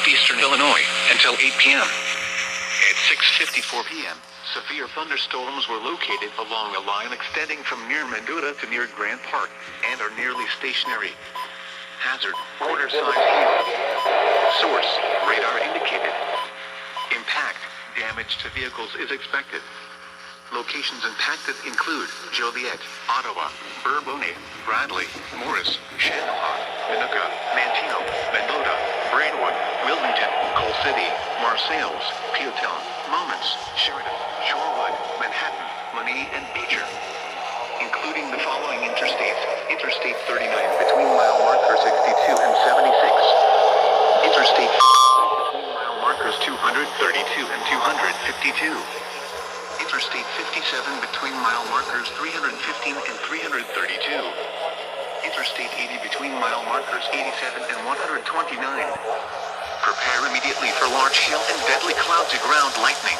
northeastern Illinois until 8 p.m. At 6:54 p.m., severe thunderstorms were located along a line extending from near Mendota to near Grant Park and are nearly stationary. Hazard, quarter-size hail. Source, radar indicated. Impact, damage to vehicles is expected. Locations impacted include Joliet, Ottawa, Bourbonnais, Bradley, Morris, Shannon, Minooka, Manteno, Mendota, Braidwood, Wilmington, Coal City, Marseilles, Peotone, Momence, Sheridan, Shorewood, Manhattan, Monee, and Beecher. Including the following interstates: Interstate 39 between mile marker 62 and 76. Interstate between mile markers 232 and 252. Interstate 57 between mile markers 315 and 332. Interstate 80 between mile markers 87 and 129. Prepare immediately for large hail and deadly clouds of ground lightning.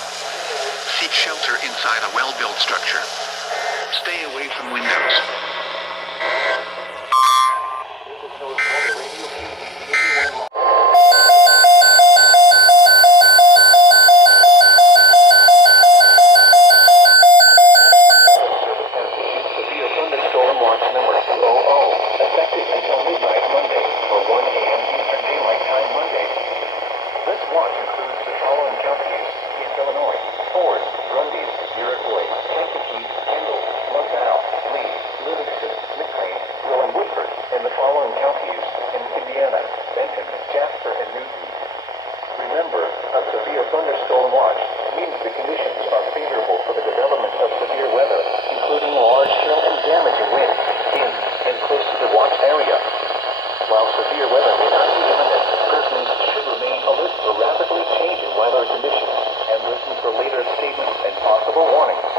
Seek shelter inside a well-built structure. Stay away from windows. Thunderstorm watch means the conditions are favorable for the development of severe weather, including large hail and damaging winds in and close to the watch area. While severe weather may not be imminent, persons should remain alert for rapidly changing weather conditions and listen for later statements and possible warnings.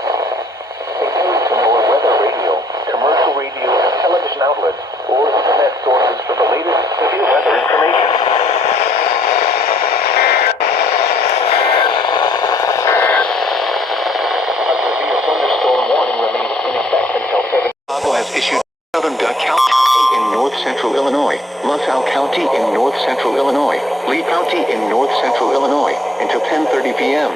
Adhere to more weather radio, commercial radio, television outlets, or internet sources for the latest severe weather information. Issued Southern County in north-central Illinois, LaSalle County in north-central Illinois, Lee County in north-central Illinois, until 10:30 p.m.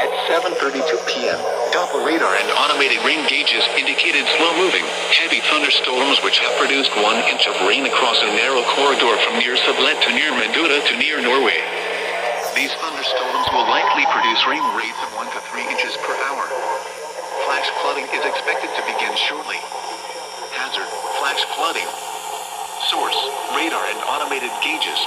At 7:32 p.m., Doppler radar and automated rain gauges indicated slow-moving, heavy thunderstorms which have produced 1 inch of rain across a narrow corridor from near Sublette to near Mendota to near Norway. These thunderstorms will likely produce rain rates of 1 to 3 inches per hour. Flash flooding is expected to begin shortly. Hazard, flash flooding. Source, radar and automated gauges.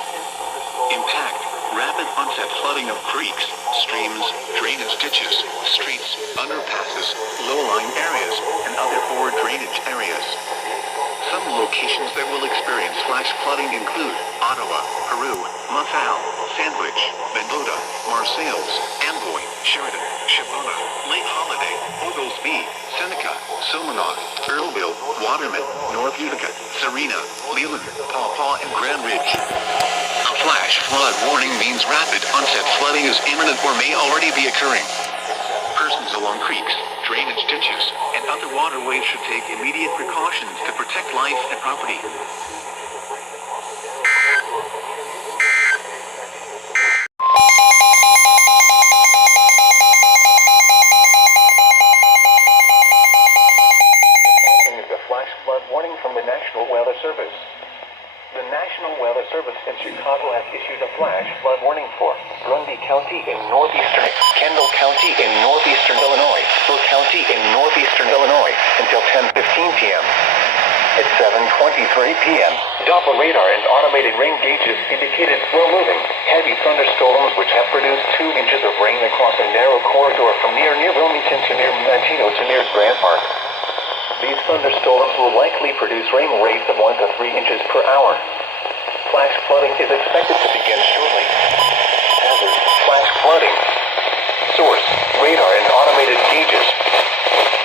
Impact, rapid onset flooding of creeks, streams, drainage ditches, streets, underpasses, low-lying areas, and other poor drainage areas. Some locations that will experience flash flooding include Ottawa, Peru, LaSalle, Sandwich, Mendota, Marseilles, Amboy, Sheridan, Shabona, Lake Holiday, Oglesby, Seneca, Somonauk, Earlville, Waterman, North Utica, Serena, Leland, Paw Paw, and Grand Ridge. A flash flood warning means rapid onset flooding is imminent or may already be occurring. Persons along creeks, drainage ditches, and other waterways should take immediate precautions to protect life and property. From the National Weather Service. The National Weather Service in Chicago has issued a flash flood warning for Grundy County in northeastern, Kendall County in northeastern Illinois, Will County in northeastern Illinois until 10:15 p.m. At 7:23 p.m., Doppler radar and automated rain gauges indicated slow-moving, heavy thunderstorms which have produced 2 inches of rain across a narrow corridor from near Wilmington to near Manteno to near Grant Park. These thunderstorms will likely produce rain rates of 1 to 3 inches per hour. Flash flooding is expected to begin shortly. Hazard, flash flooding. Source, radar and automated gauges.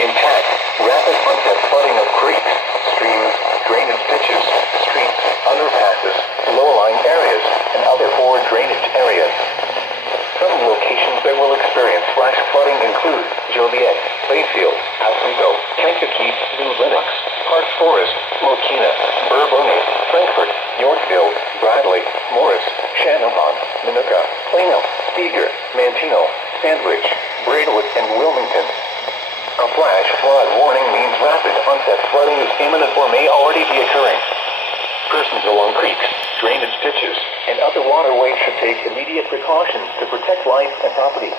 Impact, rapid onset flooding of creeks, streams, drainage ditches, streets, underpasses, low-lying areas, and other poor drainage areas. Some locations that will experience flash flooding include Joliet, Bayfield, Oswego, Kankakee, New Lenox, Park Forest, Mokina, Bourbonnais, Frankfort, Yorkville, Bradley, Morris, Shanahan, Minooka, Plano, Steger, Manteno, Sandwich, Braidwood, and Wilmington. A flash flood warning means rapid onset flooding is imminent or may already be occurring. Persons along creeks, drainage ditches, and other waterways should take immediate precautions to protect life and property.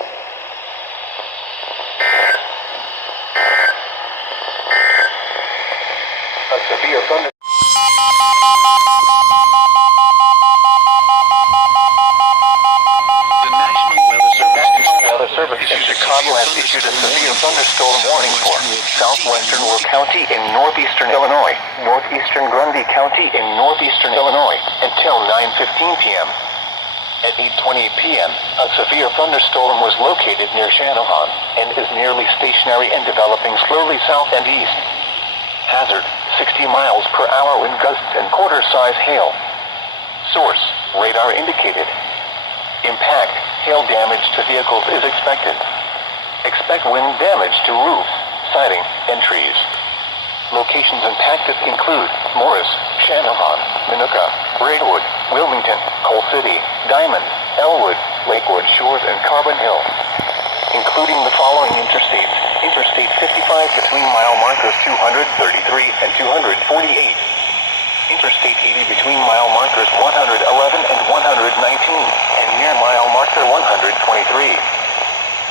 A severe thunder. The Service in Chicago has issued a severe thunderstorm warning for southwestern Will County in northeastern Illinois, northeastern Grundy County in northeastern Illinois, until 9:15 p.m. At 8:28 p.m., a severe thunderstorm was located near Shanahan and is nearly stationary and developing slowly south and east. Hazard, 60 miles per hour wind gusts and quarter-size hail. Source, radar indicated. Impact, hail damage to vehicles is expected. Expect wind damage to roofs, siding, and trees. Locations impacted include Morris, Shanahan, Minooka, Braidwood, Wilmington, Coal City, Diamond, Elwood, Lakewood Shores, and Carbon Hill. Including the following interstates: Interstate 55 between mile markers 233 and 248. Interstate 80 between mile markers 111 and 119, and near mile marker 123.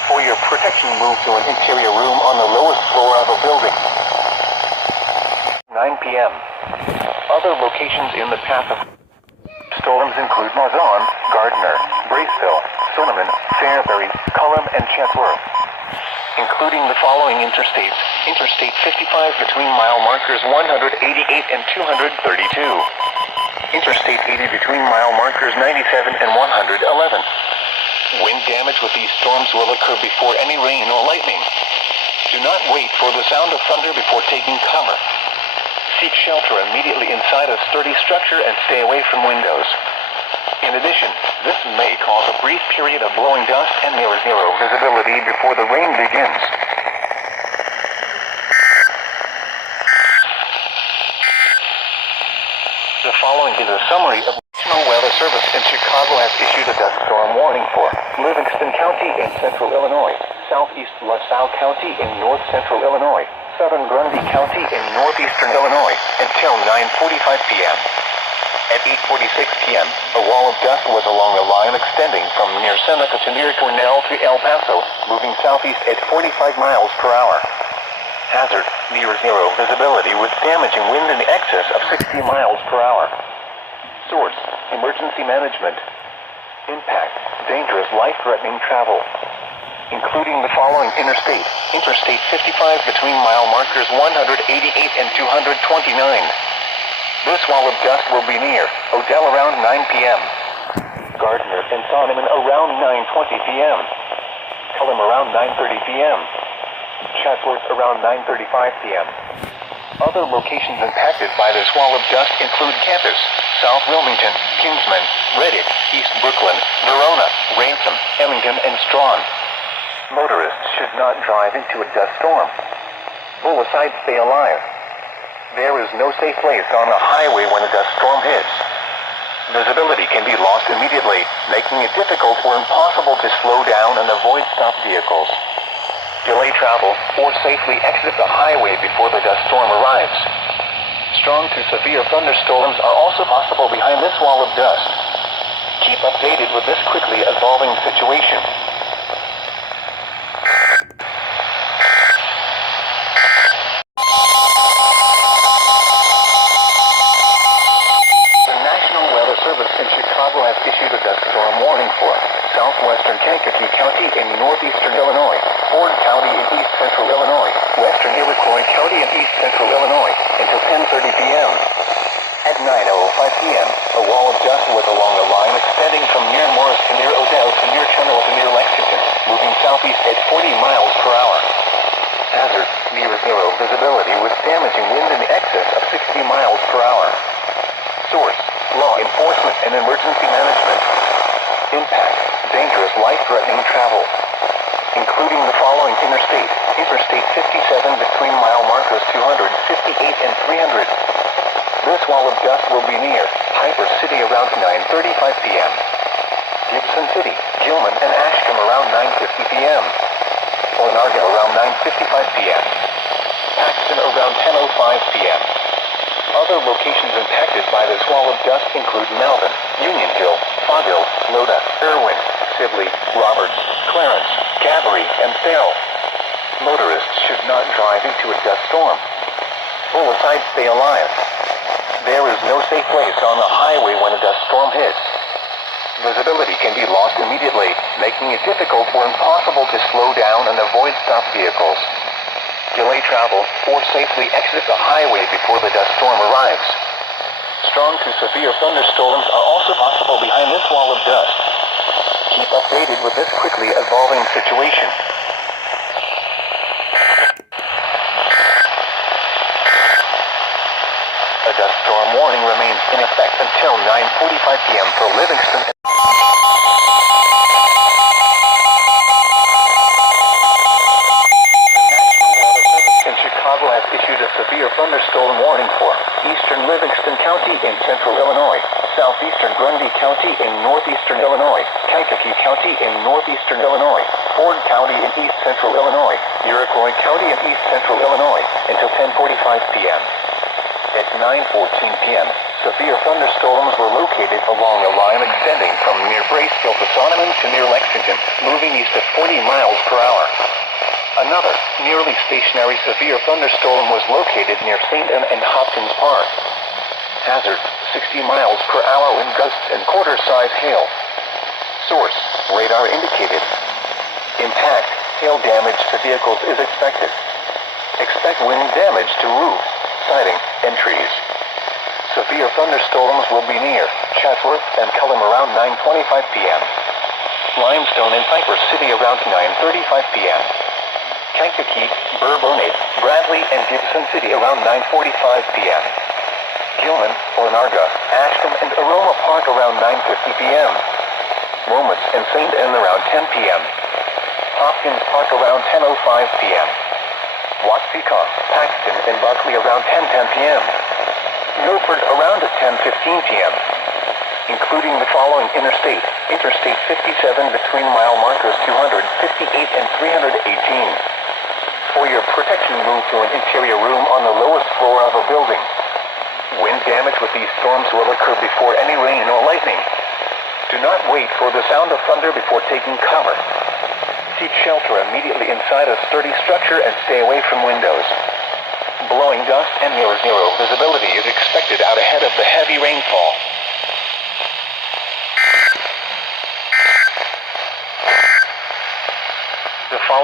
For your protection, move to an interior room on the lowest floor of a building. 9 p.m. Other locations in the path of storms include Mazon, Gardner, Braceville, Sonneman, Fairbury, Cullum, and Chatsworth. Including the following interstates: Interstate 55 between mile markers 188 and 232. Interstate 80 between mile markers 97 and 111. Wind damage with these storms will occur before any rain or lightning. Do not wait for the sound of thunder before taking cover. Seek shelter immediately inside a sturdy structure and stay away from windows. In addition, this may cause a brief period of blowing dust and near zero visibility before the rain begins. The following is a summary of National Weather Service in Chicago has issued a dust storm warning for Livingston County in central Illinois, southeast LaSalle County in north central Illinois, southern Grundy County in northeastern Illinois, until 9:45 p.m. At 8:46 p.m., a wall of dust was along the line extending from near Seneca to near Cornell to El Paso, moving southeast at 45 miles per hour. Hazard, near zero visibility with damaging wind in excess of 60 miles per hour. Source, emergency management. Impact, dangerous life-threatening travel. Including the following interstate: Interstate 55 between mile markers 188 and 229. This wall of dust will be near Odell around 9 p.m. Gardner and Sonneman around 9:20 p.m. Cullum around 9:30 p.m. Chatsworth around 9:35 p.m. Other locations impacted by this wall of dust include Campus, South Wilmington, Kingsman, Reddit, East Brooklyn, Verona, Ransom, Emmington, and Strawn. Motorists should not drive into a dust storm. Pull aside, stay alive. There is no safe place on the highway when a dust storm hits. Visibility can be lost immediately, making it difficult or impossible to slow down and avoid stopped vehicles. Delay travel or safely exit the highway before the dust storm arrives. Strong to severe thunderstorms are also possible behind this wall of dust. Keep updated with this quickly evolving situation. Chicago has issued a dust storm warning for southwestern Kankakee County in northeastern Illinois, Ford County in east central Illinois, western Iroquois County in east central Illinois, until 10:30 p.m. At 9:05 p.m., a wall of dust was along the line extending from near Morris to near Odell to near Channel to near Lexington, moving southeast at 40 miles per hour. Hazard, near zero visibility with damaging wind in excess of 60 miles per hour. Source, law enforcement and emergency management. Impact, dangerous life-threatening travel. Including the following interstate: Interstate 57 between mile markers 258 and 300. This wall of dust will be near Hyper City around 9:35 p.m. Gilman and Ashcombe around 9:50 p.m. Onarga around 9:55 p.m. Paxton around 10:05 p.m. Other locations impacted by this wall of dust include Melvin, Unionville, Foghill, Loda, Irwin, Sibley, Roberts, Clarence, Gabbery, and Farrell. Motorists should not drive into a dust storm. Pull aside, stay alive. There is no safe place on the highway when a dust storm hits. Visibility can be lost immediately, making it difficult or impossible to slow down and avoid stopped vehicles. Delay travel, or safely exit the highway before the dust storm arrives. Strong to severe thunderstorms are also possible behind this wall of dust. Keep updated with this quickly evolving situation. A dust storm warning remains in effect until 9:45 p.m. for Livingston. Chicago has issued a severe thunderstorm warning for eastern Livingston County in central Illinois, southeastern Grundy County in northeastern Illinois, Kankakee County in northeastern Illinois, Ford County in east central Illinois, Iroquois County in east central Illinois, until 10:45 p.m. At 9:14 p.m., severe thunderstorms were located along a line extending from near Braceville to Sonneman to near Lexington, moving east at 40 miles per hour. Another, nearly stationary severe thunderstorm was located near St. Anne and Hopkins Park. Hazard, 60 miles per hour wind gusts and quarter-size hail. Source, radar indicated. Impact, hail damage to vehicles is expected. Expect wind damage to roofs, siding, and trees. Severe thunderstorms will be near Chatsworth and Cullum around 9:25 p.m. Limestone and Piper City around 9:35 p.m. Kankakee, Bourbonnais, Bradley, and Gibson City around 9:45 p.m. Gilman, Onarga, Ashcombe, and Aroma Park around 9:50 p.m. Lomas and St. Anne around 10 p.m. Hopkins Park around 10:05 p.m. Watseka, Paxton, and Buckley around 10:10 p.m. Milford around 10:15 p.m. Including the following Interstate 57 between mile markers 258 and 318. For your protection, move to an interior room on the lowest floor of a building. Wind damage with these storms will occur before any rain or lightning. Do not wait for the sound of thunder before taking cover. Seek shelter immediately inside a sturdy structure and stay away from windows. Blowing dust and near zero visibility is expected out ahead of the heavy rainfall. The following